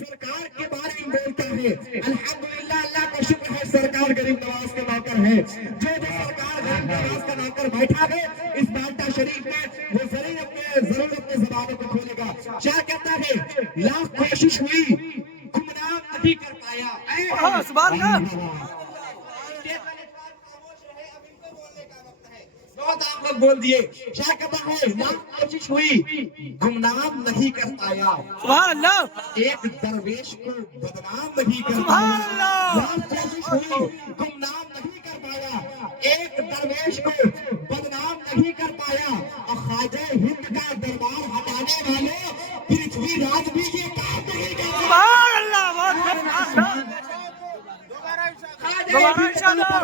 سرکار کے بارے میں بولتا ہے، الحمدللہ اللہ کا شکر ہے سرکار غریب نواز کا نوکر ہے۔ جو سرکار غریب نواز کا نوکر بیٹھا ہے اس بالٹا شریف میں وہ ضرور اپنے زبانوں کو کھولے گا۔ کیا کہتا ہے؟ لاکھ کوشش ہوئی گمنام نہیں کر پایا۔ سبحان اللہ۔ بہت آپ لوگ بول دیے۔ کیا کہتا ہے؟ لاکھ کوشش ہوئی گمنام نہیں کر پایا، سبحان اللہ۔ ایک درویش کو بدنام نہیں کر سبحان پایا۔ اللہ۔ لاکھ کوشش ہوئی گمنام نہیں کر پایا، ایک درویش کو بدنام نہیں کر پایا۔ اور خواجہ ہند کا دربار ہٹانے والے پرتھوی راج بھی یہ کام نہیں کر پایا۔ سبحان اللہ۔ دوبارہ انشاءاللہ۔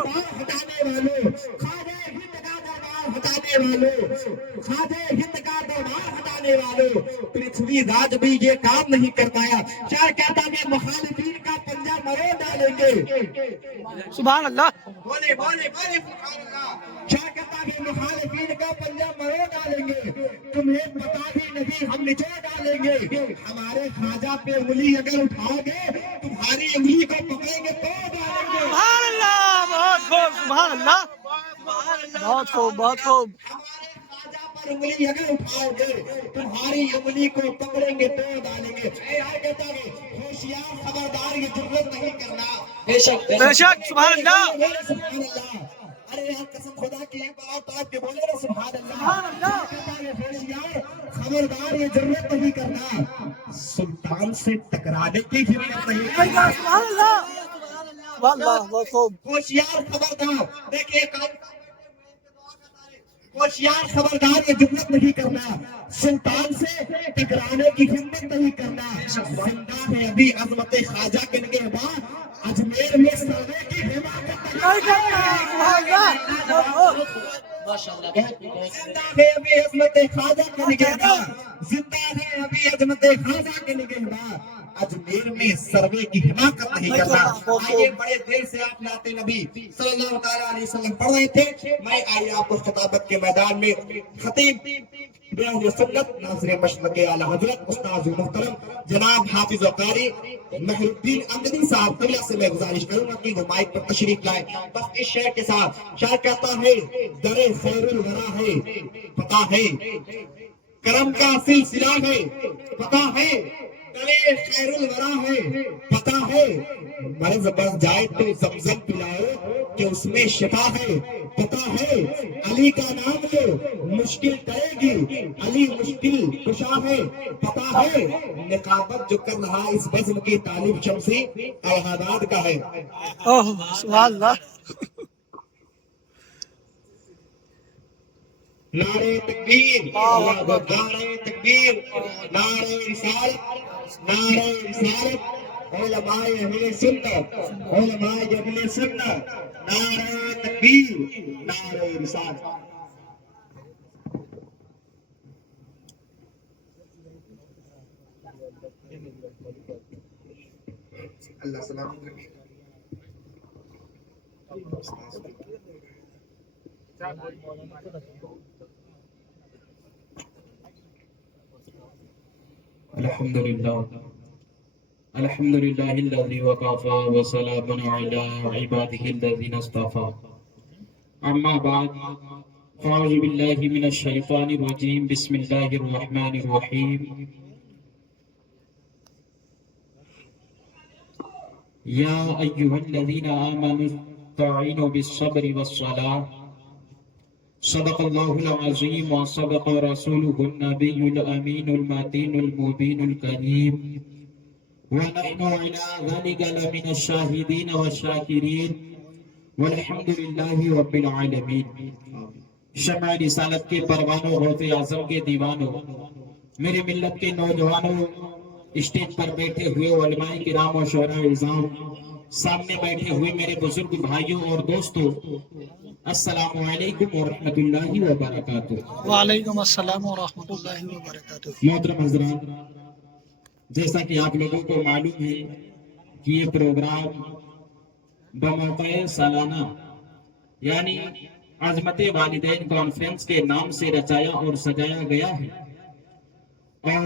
ہٹانے والوں، خواجہ ہند کا دربار ہٹانے والوں، خواجہ ہند کا دربار ہٹانے والوں پرتھوی راج بھی یہ کام نہیں کر پایا۔ کیا کہتا ہے؟ مخالفین کا پنجہ مرو ڈالیں گے۔ سبحان اللہ۔ بولے بولے بولے سبحان اللہ۔ کیا کہتا ہے؟ مخالفین کا پنجہ مرو ڈالیں گے، تمہیں پتا بھی نہیں ہم نچوڑ ڈالیں گے۔ ہمارے خواجہ پہ انگلی اگر اٹھاؤ گے تمہاری انگلی کو پکڑیں گے تو ڈالیں گے۔ سبحان اللہ۔ بہت خوب۔ سبحان اللہ۔ بہت خوب بہت خوب۔ ہمارے خواجہ پر انگلی اگر اٹھاؤ گے تمہاری انگلی کو پکڑیں گے تو ڈالیں گے۔ کیا کہتا ہے؟ ہوشیار خبردار یہ جرت نہیں کرنا۔ بے شک بے شک۔ سبحان اللہ۔ سبحان اللہ۔ ارے یار قسم خدا کی ایک بات آپ کے بولے نا سبحان اللہ۔ سبحان اللہ۔ کہتا ہے ہوشیار خبردار یہ جرت نہیں کرنا، سلطان سے ٹکرانے کی ہمت نہیں کرنا۔ سبحان اللہ۔ سبحان اللہ۔ بہت خوب۔ ہوشیار خبردار، دیکھیے ہوشیار خبردار یہ جرت نہیں کرنا، سلطان سے ٹکرانے کی ہمت نہیں کرنا۔ زندہ ہے ابھی عظمت خواجہ کے نگہباں، اجمیر میں سروے کی حمایت نہیں زندہ ہے ابھی عظمت خواجہ کے نگہباں، زندہ ہے ابھی عظمت خواجہ کے نگہباں، اجمیر میں سروے کی حماقت نہیں کرنا۔ آئیے بڑے دیر سے آپ نعت نبی صلی اللہ تعالیٰ علیہ وسلم پڑھ رہے تھے، میں آئیے آپ کو خطابت کے میدان میں خطیب اہل سنت ناظر مشرق اعلی حضرت استاذ محترم جناب حافظ وقاری مہر الدین امجدی صاحب قبلہ سے میں گزارش کروں گا کہ وہ مائک پر تشریف لائے۔ بس اس شعر کے ساتھ شاعر کہتا ہے، در خیر الورا ہے پتہ ہے، کرم کا سلسلہ ہے پتہ ہے، در خیر الورا ہے پتہ ہے، مرض بڑھ جائے تو زمزم پلاؤ کہ اس میں شفا ہے پتہ ہے، علی کا نام لو مشکل ٹلے گی، علی مشکل کشا ہے پتہ ہے، نقابت جو کر رہا اس بزم کی طالب شمسی الہ آباد کا ہے۔ سبحان اللہ۔ نعرہ تکبیر، نعرہ تکبیر، نعرہ رسالت، نعرہ رسالت، علماء اہل سنت، علماء اہل سنت، نعرہ تکبیر، نعرہ رسالت۔ اللہ سلام رکھے۔ الحمدللہ الحمدللہ الذی وقفا وسلام علی عبادہ الذین اصطفا، اما بعد فاعوذ باللہ من الشیطان الرجیم، بسم اللہ الرحمن الرحیم۔ یا ایہا الذین آمنوا استعینوا بالصبر والصلاة، صدق اللہ العظیم وصدق رسولہ النبی الامین المتین المبین الکریم، ونحن علی ذلک لمن الشاہدین والشاکرین، والحمد للہ رب العالمین۔ شمع رسالت کے پروانوں، غوث اعظم کے دیوانوں، میرے ملت کے نوجوانوں، اسٹیج پر بیٹھے ہوئے علماء کرام و شعراء عظام، سامنے بیٹھے ہوئے میرے بزرگ بھائیوں اور دوستوں، السلام علیکم ورحمۃ اللہ وبرکاتہ۔ وعلیکم السلام ورحمۃ اللہ وبرکاتہ۔ محترم حضرات، جیسا کہ آپ لوگوں کو معلوم ہے کہ یہ پروگرام بموقع سالانہ یعنی عظمت والدین کانفرنس کے نام سے رچایا اور سجایا گیا ہے، اور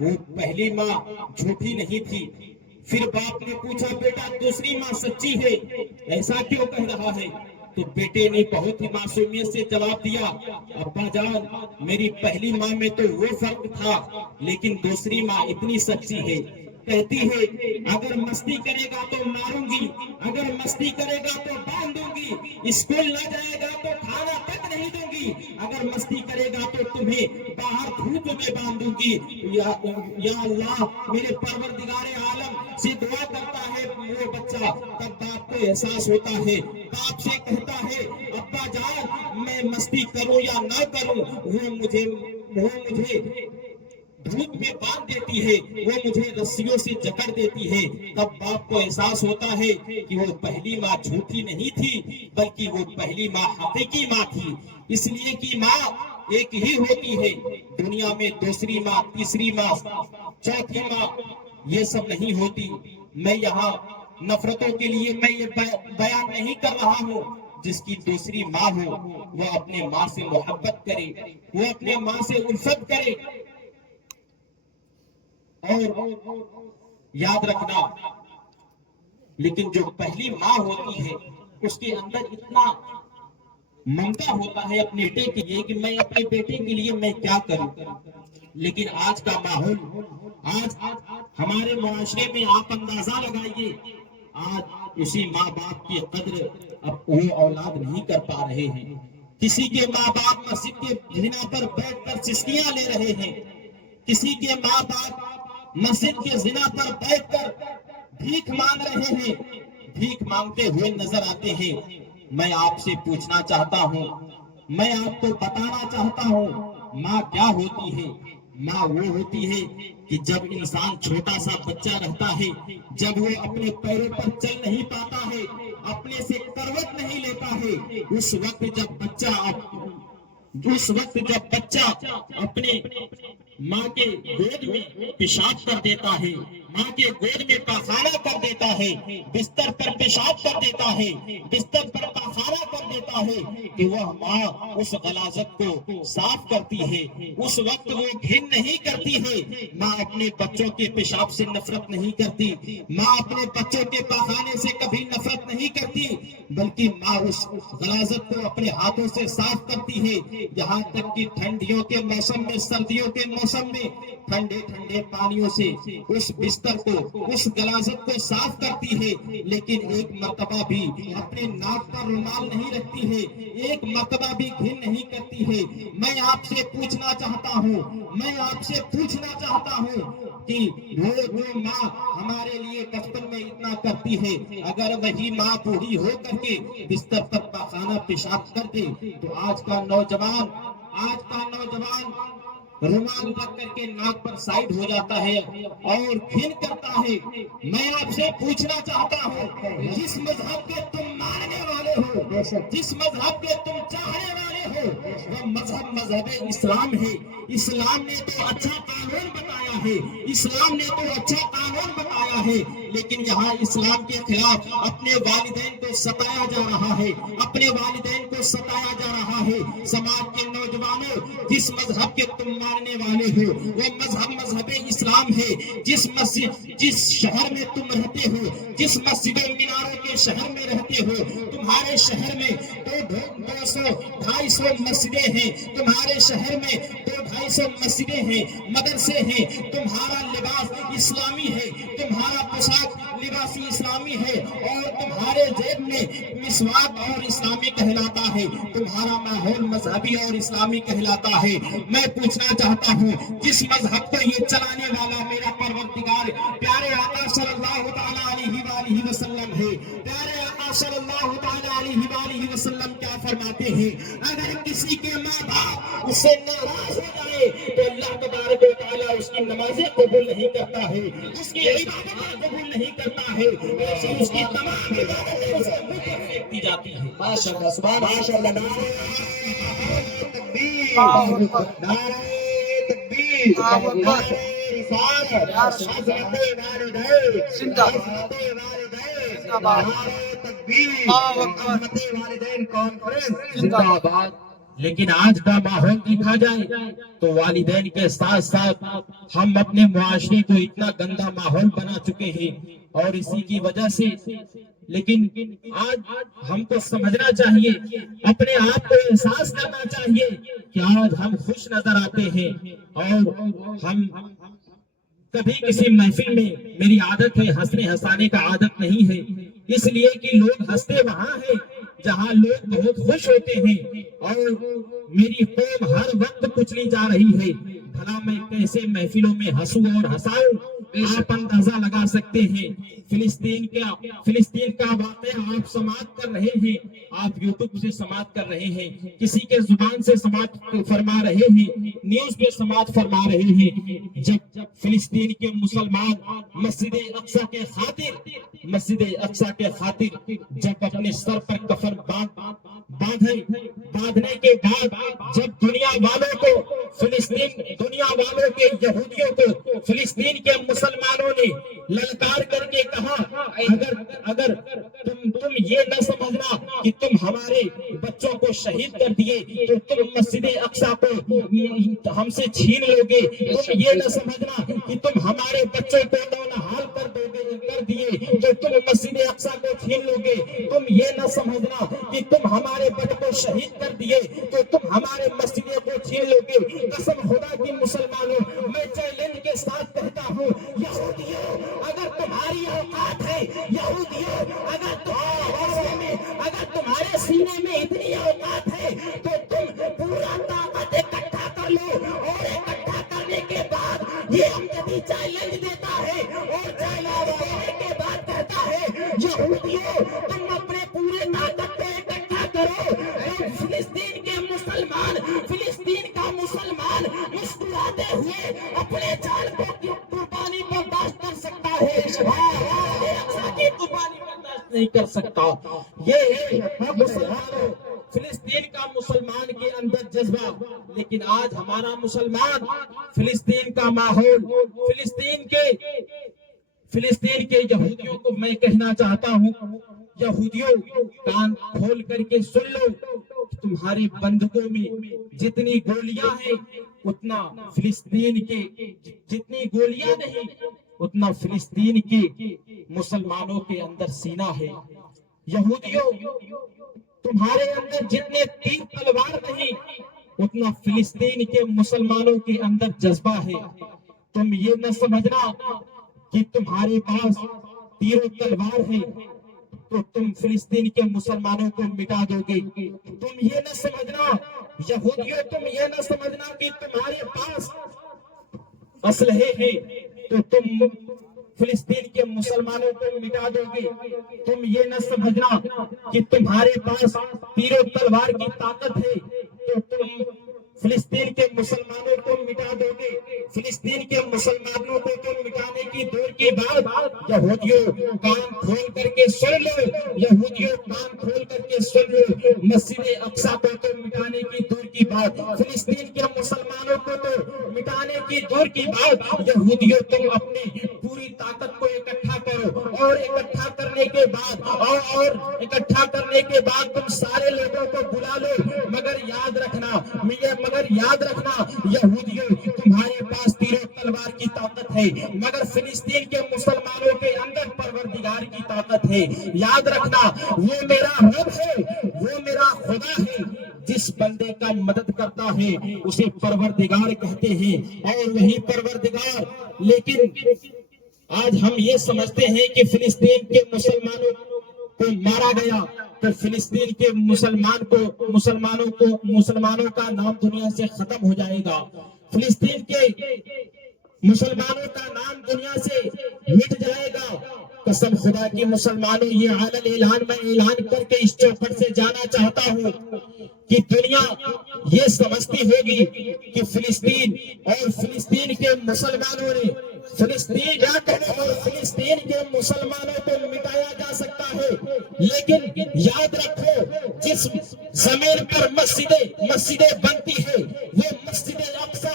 وہ پہلی ماں جھوٹی نہیں تھی۔ پھر باپ نے پوچھا بیٹا دوسری ماں سچی ہے، ایسا کیوں کہہ رہا ہے؟ تو بیٹے نے بہت ہی معصومیت سے جواب دیا ابا جان میری پہلی ماں میں تو وہ فرق تھا لیکن دوسری ماں اتنی سچی ہے، کہتی ہے اگر مستی کرے گا تو ماروں گی، اگر مستی کرے گا تو باندھ دوں گی، اسکول نہ جائے گا تو کھانا تک نہیں دوں گی، اگر مستی کرے گا تو تمہیں باہر دھوپ میں باندھ دوں گی۔ یا اللہ میرے پروردگار عالم سے دعا کرتا ہے وہ بچہ، تب باپ کو احساس ہوتا ہے، باپ سے کہتا ہے ابا جان میں مستی کروں یا نہ کروں وہ مجھے دھوپ میں باندھ دیتی ہے، وہ مجھے رسیوں سے جکڑ دیتی ہے۔ تب باپ کو احساس ہوتا ہے کہ وہ پہلی ماں جھوٹی نہیں تھی بلکہ وہ پہلی ماں حقیقی ماں تھی، اس لیے کہ ماں ایک ہی ہوتی ہے، دنیا میں دوسری ماں، تیسری ماں، چوتھی ماں یہ سب نہیں ہوتی۔ میں یہاں نفرتوں کے لیے میں یہ بیان نہیں کر رہا ہوں، جس کی دوسری ماں ہو وہ اپنے ماں سے محبت کرے، وہ اپنے ماں سے الفت کرے۔ اور یاد رکھنا لیکن جو پہلی ماں ہوتی ہے اس کے اندر اتنا ممتا ہوتا ہے اپنے بیٹے کے لیے کہ میں اپنے بیٹے کے لیے میں کیا کروں، لیکن آج کا ماحول، آج ہمارے معاشرے میں آپ اندازہ لگائیے، آج اسی ماں باپ کی قدر اب وہ اولاد نہیں کر پا رہے ہیں۔ کسی کے ماں باپ مسجد کے زینہ پر بیٹھ کر چسکیاں لے رہے ہیں، کسی کے ماں باپ مسجد کے زینہ پر بیٹھ کر بھیک مانگ رہے ہیں، بھیک مانگتے ہوئے نظر آتے ہیں۔ میں آپ سے پوچھنا چاہتا ہوں، میں آپ کو بتانا چاہتا ہوں ماں کیا ہوتی ہے۔ ماں وہ ہوتی ہے کہ جب انسان چھوٹا سا بچہ رہتا ہے، جب وہ اپنے پیروں پر چل نہیں پاتا ہے، اپنے سے کروٹ نہیں لیتا ہے، اس وقت جب بچہ اپنے ماں کے گود میں پیشاب کر دیتا ہے، ماں کے گود میں پاخانہ کر دیتا ہے، بستر پر پیشاب کر دیتا ہے، بستر پر پاخانہ کر دیتا ہے، کہ وہ ماں اس غلاظت کو صاف کرتی ہے، اس وقت وہ گھن نہیں کرتی ہے۔ ماں اپنے بچوں کے پیشاب سے نفرت نہیں کرتی، ماں اپنے بچوں کے پاخانے سے کبھی نفرت نہیں کرتی، بلکہ ماں اس غلاظت کو اپنے ہاتھوں سے صاف کرتی ہے، یہاں تک کہ ٹھنڈیوں کے موسم میں، سردیوں کے موسم میں ٹھنڈے ٹھنڈے پانیوں سے اس بستر کو، اس غلاظت کو صاف کرتی ہے۔ لیکن ایک مرتبہ بھی اپنے ناک پر رومال نہیں رکھتی ہے، ایک مرتبہ بھی گھن نہیں کرتی ہے۔ میں آپ سے پوچھنا چاہتا ہوں کہ وہ جو ماں ہمارے لیے بچپن میں اتنا کرتی ہے، اگر وہی ماں بوڑھی ہو کر کے بستر پر پاخانہ پیشاب کر دے تو آج کا نوجوان رومال رکھ کر کے ناک پر سائڈ ہو جاتا ہے اور گھن کرتا ہے۔ میں آپ سے پوچھنا چاہتا ہوں، جس مذہب کے تم ماننے والے ہو، جس مذہب کے تم چاہنے والے ہو، وہ مذہب اسلام ہے۔ اسلام نے تو اچھا قانون بتایا ہے، اسلام نے تو اچھا قانون بتایا ہے، لیکن یہاں اسلام کے خلاف اپنے والدین کو ستایا جا رہا ہے، اپنے والدین کو ستایا جا رہا ہے۔ سماج کے نوجوانوں، جس مذہب کے تم ماننے والے ہو وہ مذہب اسلام ہے۔ جس شہر میں تم رہتے ہو، جس مسجد و میناروں کے شہر میں رہتے ہو، تمہارے شہر میں 200-250 مسجدیں ہیں، تمہارے شہر میں 200-250 مسجدیں ہیں، مدرسے ہیں، تمہارا لباس اسلامی ہے، تمہارا پوشاک لباسی اسلامی ہے، اور تمہارے جیب میں مسواک اور اسلامی کہلاتا ہے، تمہارا ماحول مذہبی اور اسلامی کہلاتا ہے۔ میں پوچھنا چاہتا ہوں، جس مذہب کو یہ چلانے والا میرا پروردگار پیارے آقا صلی اللہ تعالیٰ علیہ وآلہ وسلم ہے، پیارے آقا صلی اللہ تعالیٰ علیہ وآلہ وسلم کیا فرماتے ہیں؟ اگر کسی کے ماں باپ اس سے ناراض ہو جائے تو اللہ تبارک و تعالیٰ اس کی نمازیں قبول نہیں کرتا ہے، اس کی عبادتیں قبول نہیں کرتا ہے، اس کی تمام عبادتیں اس کے منہ پر پھینک دی جاتی ہیں۔ ماشاءاللہ، سبحان ماشاءاللہ، اللہ اکبر، نعرہ تکبیر، اللہ اکبر، نعرہ رسالت، حضرت والدین، زندہ حضرت والدین، زندہ باد، نعرہ تکبیر، اللہ اکبر، حضرت والدین کانفرنس زندہ زندہ باد۔ لیکن آج کا ماحول دیکھا جائے تو والدین کے ساتھ ساتھ ہم اپنے معاشرے کو اتنا گندا ماحول بنا چکے ہیں، اور اسی کی وجہ سے لیکن آج ہم کو سمجھنا چاہیے، اپنے آپ کو احساس کرنا چاہیے کہ آج ہم خوش نظر آتے ہیں، اور ہم کبھی کسی محفل میں، میری عادت ہے ہنسنے ہنسانے کا عادت نہیں ہے، اس لیے کہ لوگ ہنستے وہاں ہیں جہاں لوگ بہت خوش ہوتے ہیں، اور میری قوم ہر وقت کچلی جا رہی ہے، بھلا میں کیسے محفلوں میں ہنسوں اور ہنساؤں؟ آپ اندازہ لگا سکتے ہیں فلسطین کا واقعہ آپ سماعت کر رہے ہیں، آپ یوٹیوب سے سماعت کر رہے ہیں، کسی کے زبان سے سماعت فرما رہے ہیں، نیوز پہ سماعت فرما رہے ہیں۔ جب فلسطین کے مسلمان مسجد اقصی کے خاطر جب اپنے سر پر کفن باندھنے کے بعد جب دنیا والوں کے یہودیوں کو فلسطین کے مسلمانوں نے للکار کر کے کہا، اگر تم یہ نہ سمجھنا کہ تم ہمارے بچوں کو شہید کر دیے تو تم مسجد اقصی کو ہم سے چھین لو گے، تم یہ نہ سمجھنا کہ تم ہمارے بچوں کو نونہال کر دیے تو تم مسجد اقصی کو چھین لو گے، تم یہ نہ سمجھنا کہ تم ہمارے بچوں کو شہید کر دیے تو تم ہمارے مسجد کو چھین لو گے۔ قسم خدا کی مسلمانوں، میں چیلنج کے ساتھ کہتا ہوں، یہودیوں اگر تمہاری اوقات ہے، یہودیوں اگر تمہارے سینے میں اتنی اوقات ہے تو تم پورا طاقت اکٹھا کر لو، اور اکٹھا کرنے کے بعد یہ امجدی چیلنج دیتا ہے، اور چیلنج دینے کے بعد کہتا ہے، یہودیوں تم اپنے پورے طاقت کو اکٹھا کرو، فلسطین کے مسلمان، فلسطین کا مسلمان مسکراتے ہوئے اپنے جان کو قربانی برداشت کر سکتا ہے، کی قربانی برداشت نہیں کر سکتا۔ یہ مسلمانوں، فلسطین کا مسلمان کے اندر جذبہ، لیکن آج ہمارا مسلمان فلسطین کا ماحول، فلسطین کے یہودیوں کو میں کہنا چاہتا ہوں، یہودیوں کان کھول کر کے سن لو، تمہاری بندوقوں میں جتنی گولیاں ہیں اتنا فلسطین کے، جتنی گولیاں نہیں اتنا فلسطین کے مسلمانوں کے اندر سینہ ہے۔ یہودیوں تمہارے اندر جتنے تیر تلوار نہیں اتنا فلسطین کے مسلمانوں کے اندر جذبہ ہے۔ تم یہ نہ سمجھنا کہ تمہارے پاس تیر و تلوار ہے تو تم فلسطین کے مسلمانوں کو مٹا دو گے، تم یہ نہ سمجھنا یہودیوں، تم یہ نہ سمجھنا کہ تمہارے پاس اسلحے ہیں تو تم فلسطین کے مسلمانوں کو مٹا دو گے، تم یہ نہ سمجھنا کہ تمہارے پاس تیر و تلوار کی طاقت ہے تو تم فلسطین کے مسلمانوں کو مٹا دو گے۔ فلسطین کے مسلمانوں کو تم مٹانے کی دور کی بات، یہودیوں کان کھول کر کے سن لو، یہودیوں کان کھول کر کے سن لو، مسجد اقصی کو تم مٹانے کی دور کی بات، فلسطین کے مسلمانوں کو تو مٹانے کی دور کی بات، یہودیوں تم اپنی پوری طاقت کو اکٹھا کرو، اور اکٹھا کرنے کے بعد اکٹھا کرنے کے بعد تم سارے لوگوں کو بلا لو، مگر یاد رکھنا یہودیوں تمہارے پاس تیر و تلوار کی طاقت ہے، مگر فلسطین کے مسلمانوں کے اندر پروردگار کی طاقت ہے۔ یاد رکھنا وہ میرا رب ہے، وہ میرا خدا ہے، جس بندے کا مدد کرتا ہے اسے پروردگار کہتے ہیں، اور وہی پروردگار۔ لیکن آج ہم یہ سمجھتے ہیں کہ فلسطین کے مسلمانوں کو مارا گیا تو فلسطین کے مسلمانوں کا نام دنیا سے ختم ہو جائے گا، فلسطین کے مسلمانوں کا نام دنیا سے مٹ جائے گا۔ قسم خدا کی مسلمانوں، یہ عالم اعلان میں اعلان کر کے اس چوکھٹ سے جانا چاہتا ہوں کہ دنیا یہ سمجھتی ہوگی کہ فلسطین اور فلسطین کے مسلمانوں نے فلسطین کے مسلمانوں کو مٹایا جا سکتا ہے، لیکن یاد رکھو جس زمین پر مسجدیں بنتی ہے وہ مسجد اقصی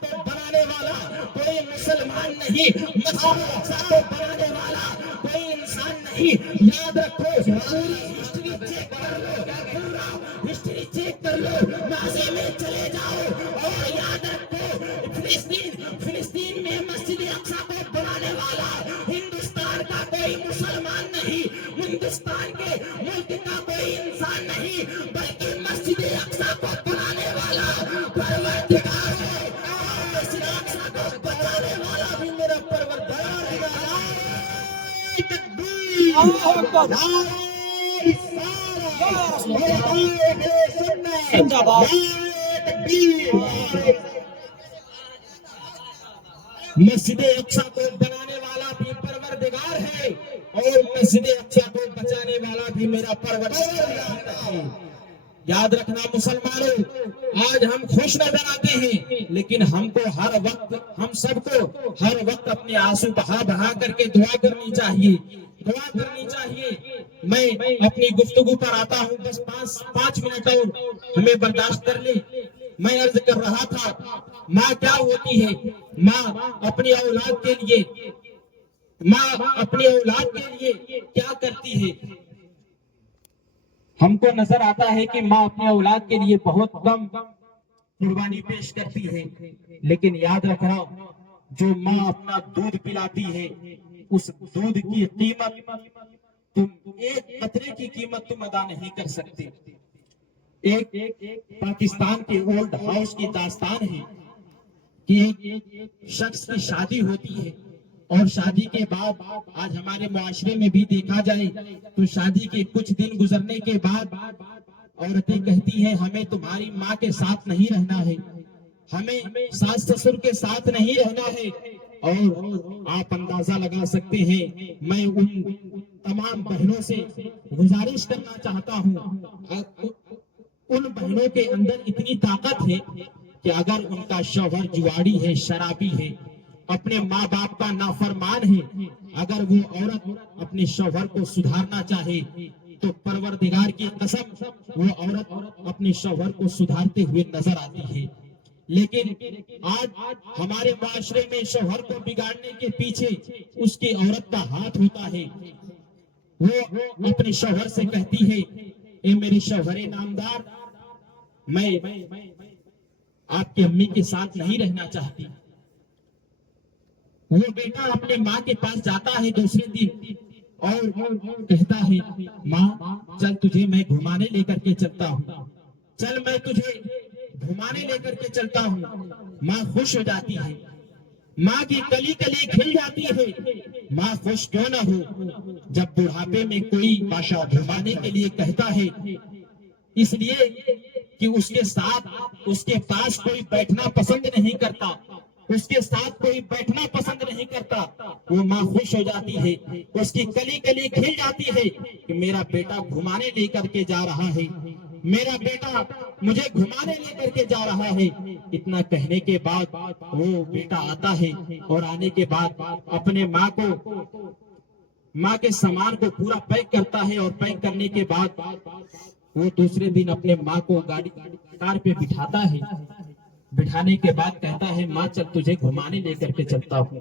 کو بنانے والا کوئی مسلمان نہیں، مسجد اقصی کو بنانے والا کوئی انسان نہیں۔ یاد رکھو، پوری ہسٹری چیک کر لو، پورا ہسٹری چیک لو، ماضی میں چلے جاؤ اور یاد رکھو فلسطین میں مسجد اقصی کو بنانے والا ہندوستان کا کوئی مسلمان نہیں، ہندوستان کے ملک کا کوئی انسان نہیں، بلکہ مسجد اقصی کو بنانے والا پروردگار ہے، اور مسجد اقصی کو بچانے والا بھی میرا پروردگار ہے۔ نعرہ تکبیر، اللہ اکبر، نعرہ رسالت، یا رسول اللہ، نعرہ سنت، زندہ باد۔ نعرہ تکبیر۔ مسجد اقصی کو بنانے والا بھی پروردگار ہے اور مسجد اقصی کو بچانے والا بھی میرا پروردگار ہے۔ یاد رکھنا مسلمانوں، آج ہم خوش نظر آتے ہیں، لیکن ہم کو ہم سب کو ہر وقت اپنے آنسو بہا بہا کر کے دعا کرنی چاہیے، دعا کرنی چاہیے۔ میں اپنی گفتگو پر آتا ہوں، بس 5 منٹ اور ہمیں برداشت کر لیں۔ میں عرض کر رہا تھا، ماں کیا ہوتی ہے؟ ماں اپنی اولاد کے لیے کیا کرتی ہے؟ ہم کو نظر آتا ہے کہ ماں اپنی اولاد کے لیے بہت کم قربانی پیش کرتی ہے، لیکن یاد رکھنا، جو ماں اپنا دودھ پلاتی ہے، اس دودھ کی قیمت ایک قطرے کی قیمت تم ادا نہیں کر سکتے۔ ایک پاکستان کے اولڈ ہاؤس کی داستان ہے کہ ایک شخص کی شادی ہوتی ہے، اور شادی کے بعد آج ہمارے معاشرے میں بھی دیکھا جائے تو شادی کے کچھ دن گزرنے کے بعد عورتیں کہتی ہیں ہمیں تمہاری ماں کے ساتھ نہیں رہنا ہے، ہمیں ساس سسر کے ساتھ نہیں رہنا ہے۔ اور آپ اندازہ لگا سکتے ہیں، میں ان تمام بہنوں سے گزارش کرنا چاہتا ہوں، ان بہنوں کے اندر اتنی طاقت ہے کہ اگر ان کا شوہر جواڑی ہے، شرابی ہے، اپنے ماں باپ کا نافرمان ہے، اگر وہ عورت اپنے شوہر کو سدھارنا چاہے تو پروردگار کی قسم وہ عورت اپنے شوہر کو سدھارتے ہوئے نظر آتی ہے۔ لیکن آج ہمارے معاشرے میں شوہر کو بگاڑنے کے پیچھے اس کی عورت کا ہاتھ ہوتا ہے۔ وہ اپنے شوہر سے کہتی ہے، اے میرے شوہر نامدار، میں آپ کی امی کے ساتھ نہیں رہنا چاہتی۔ وہ بیٹا اپنے ماں کے پاس جاتا ہے دوسرے دن اور کہتا ہے، ماں چل تجھے میں گھمانے لے کر کے چلتا ہوں، چل میں تجھے گھمانے لے کر کے چلتا ہوں۔ ماں خوش ہو جاتی ہے، ماں کی کلی کلی کھل جاتی ہے۔ ماں خوش کیوں نہ ہو جب بڑھاپے میں کوئی بادشاہ گھمانے کے لیے کہتا ہے، اس لیے کہ اس کے ساتھ اس کے پاس کوئی بیٹھنا پسند نہیں کرتا، اس کے ساتھ کوئی بیٹھنا پسند نہیں کرتا۔ وہ ماں خوش ہو جاتی ہے، اس کی کلی کلی کھل جاتی ہے کہ میرا بیٹا گھمانے لے کر کے جا رہا ہے، میرا بیٹا مجھے گھمانے لے کر کے جا رہا ہے۔ اتنا کہنے کے بعد وہ بیٹا آتا ہے اور آنے کے بعد اپنے ماں کے سامان کو پورا پیک کرتا ہے، اور پیک کرنے کے بعد وہ دوسرے دن اپنے ماں کو کار پہ بٹھاتا ہے۔ بٹھانے کے بعد کہتا ہے، ماں چل تجھے گھمانے لے کر کے چلتا ہوں۔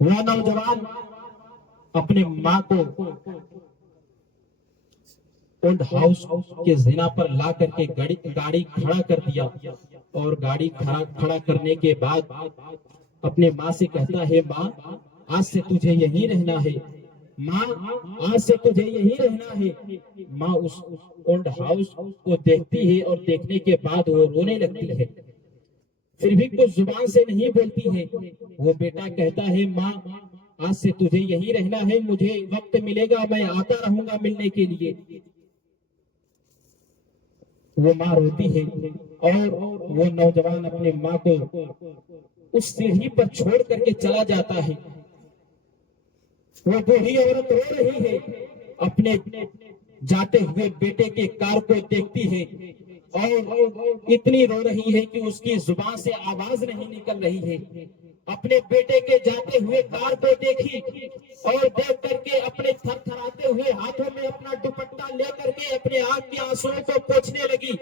وہ نوجوان اپنے ماں کو اولڈ ہاؤس کے زینا پر لا کر کے گاڑی کھڑا کر دیا، اور گاڑی کھڑا کرنے کے بعد اپنے ماں سے کہتا ہے، ماں آج سے تجھے یہیں رہنا ہے، ماں آج سے تجھے یہیں رہنا ہے۔ ماں اس اولڈ ہاؤس کو دیکھتی ہے اور دیکھنے کے بعد وہ رونے لگتی ہے، پھر بھی کچھ زبان سے نہیں بولتی ہے۔ وہ بیٹا کہتا ہے، ماں آج سے تجھے یہیں رہنا ہے، مجھے وقت ملے گا میں آتا رہوں گا ملنے کے لیے۔ وہ ماں روتی ہے اور وہ نوجوان اپنے ماں کو اس سیڑھی پر چھوڑ کر کے چلا جاتا ہے۔ وہ بوڑھی عورت رو رہی ہے، اپنے جاتے ہوئے بیٹے کے کار کو دیکھتی ہے اور اتنی رو رہی ہے کہ اس کی زبان سے آواز نہیں نکل رہی ہے۔ اپنے بیٹے کے جاتے ہوئے کار کو دیکھی اور دیکھ کر کے اپنے تھر تھراتے ہوئے ہاتھوں میں اپنا دوپٹہ لے کر کے اپنے آنکھ کے آنسوؤں کو پوچھنے لگی۔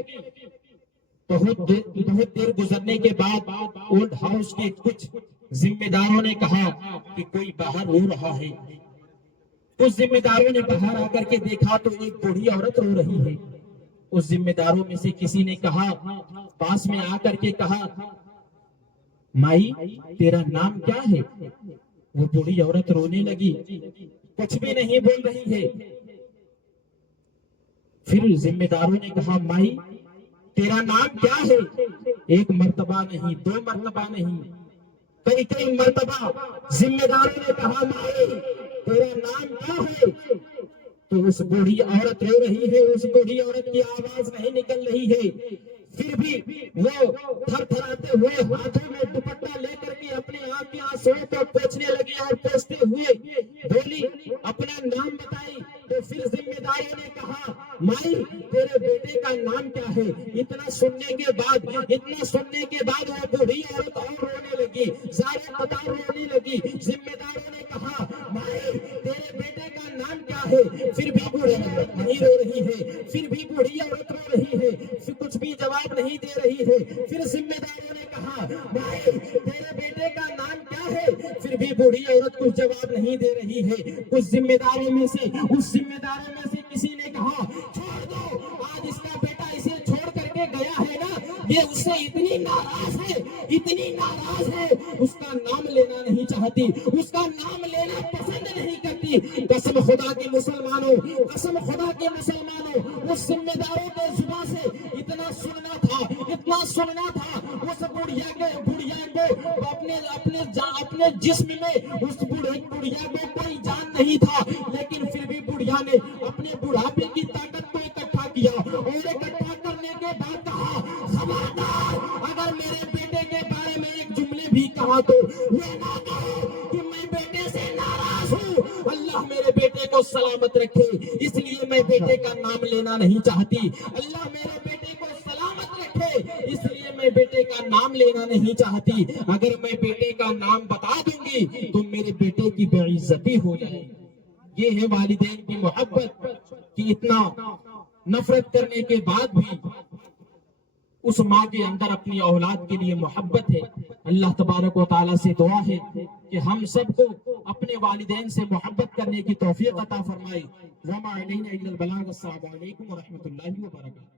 بہت دیر گزرنے کے بعد اولڈ ہاؤس کے کچھ ذمہ داروں نے کہا کہ کوئی باہر رو رہا ہے۔ کچھ ذمہ داروں نے باہر آ کر کے دیکھا تو ایک بوڑھی عورت رو رہی ہے۔ اس ذمہ داروں میں سے کسی نے کہا، پاس میں آ کر کے کہا، مائی تیرا نام کیا ہے؟ وہ بوڑھی عورت رونے لگی، کچھ بھی نہیں بول رہی ہے۔ پھر ذمہ داروں نے کہا، مائی تیرا نام کیا ہے؟ ایک مرتبہ نہیں، دو مرتبہ نہیں، کئی مرتبہ ذمہ داروں نے کہا، مائی تیرا نام کیا ہے؟ تو اس بوڑھی عورت رو رہی ہے، اس بوڑھی عورت کی آواز نہیں نکل رہی ہے۔ پھر بھی وہ تھر تھراتے ہوئے ہاتھوں میں دوپٹہ لے کر کے اپنے آپ کے آنسوؤں کو پوچھنے لگی اور پوچھتے ہوئے بولی، اپنا نام بتائی۔ تو پھر ذمہ داروں نے کہا، مائی تیرے بیٹے کا نام کیا ہے؟ اتنا سننے کے بعد وہ بوڑھی عورت اور رونے لگی، سارے قطار رونے لگی۔ ذمہ داروں نے کہا، مائی تیرے بیٹے کا نام کیا ہے؟ پھر بھی بوڑھی عورت نہیں رو رہی ہے، پھر بھی بوڑھی عورت رو رہی ہے، پھر کچھ بھی جواب نہیں دے رہی ہے۔ پھر ذمہ داروں نے کہا، مائی تیرے بیٹے کا نام کیا ہے؟ پھر بھی بوڑھی عورت کچھ جواب نہیں دے رہی ہے۔ اس ذمہ داروں میں سے کسی نے کہا، چھوڑ دو، آج اس کا بیٹا اسے چھوڑ کر کے گیا ہے نا، یہ اس سے اتنی ناراض ہے، اس کا نام لینا نہیں چاہتی، اس کا نام لینا پسند نہیں کرتی۔ قسم خدا کے مسلمانوں، اس ذمہ داروں کے زبان سے اتنا سننا تھا، اس بڑھیا کو اپنے جسم میں اس بڑھیا کو کوئی جان نہیں تھا، لیکن پھر بھی بڑھیا نے اپنے بڑھاپے کی طاقت کو اکٹھا کیا، اور اکٹھا کرنے کے بعد کہا، خبردار اگر میرے بیٹے کے بارے میں ایک جملے بھی کہا تو یہ نہ کہو کہ میں بیٹے سے ناراض ہوں، اللہ میرے بیٹے کو سلامت رکھے، اس لیے میں بیٹے کا نام لینا نہیں چاہتی، اللہ میرے بیٹے کو سلامت رکھے، اس لیے میں بیٹے کا نام لینا نہیں چاہتی۔ اگر میں بیٹے کا نام بتا دوں گی تو میرے بیٹے کی بے عزتی ہو جائے گی۔ یہ ہے والدین کی محبت، کہ اتنا نفرت کرنے کے بعد بھی اس ماں کے اندر اپنی اولاد کے لیے محبت ہے۔ اللہ تبارک و تعالیٰ سے دعا ہے کہ ہم سب کو اپنے والدین سے محبت کرنے کی توفیق عطا فرمائے۔ وما علینا الا البلاغ۔ السلام علیکم ورحمۃ اللہ وبرکاتہ۔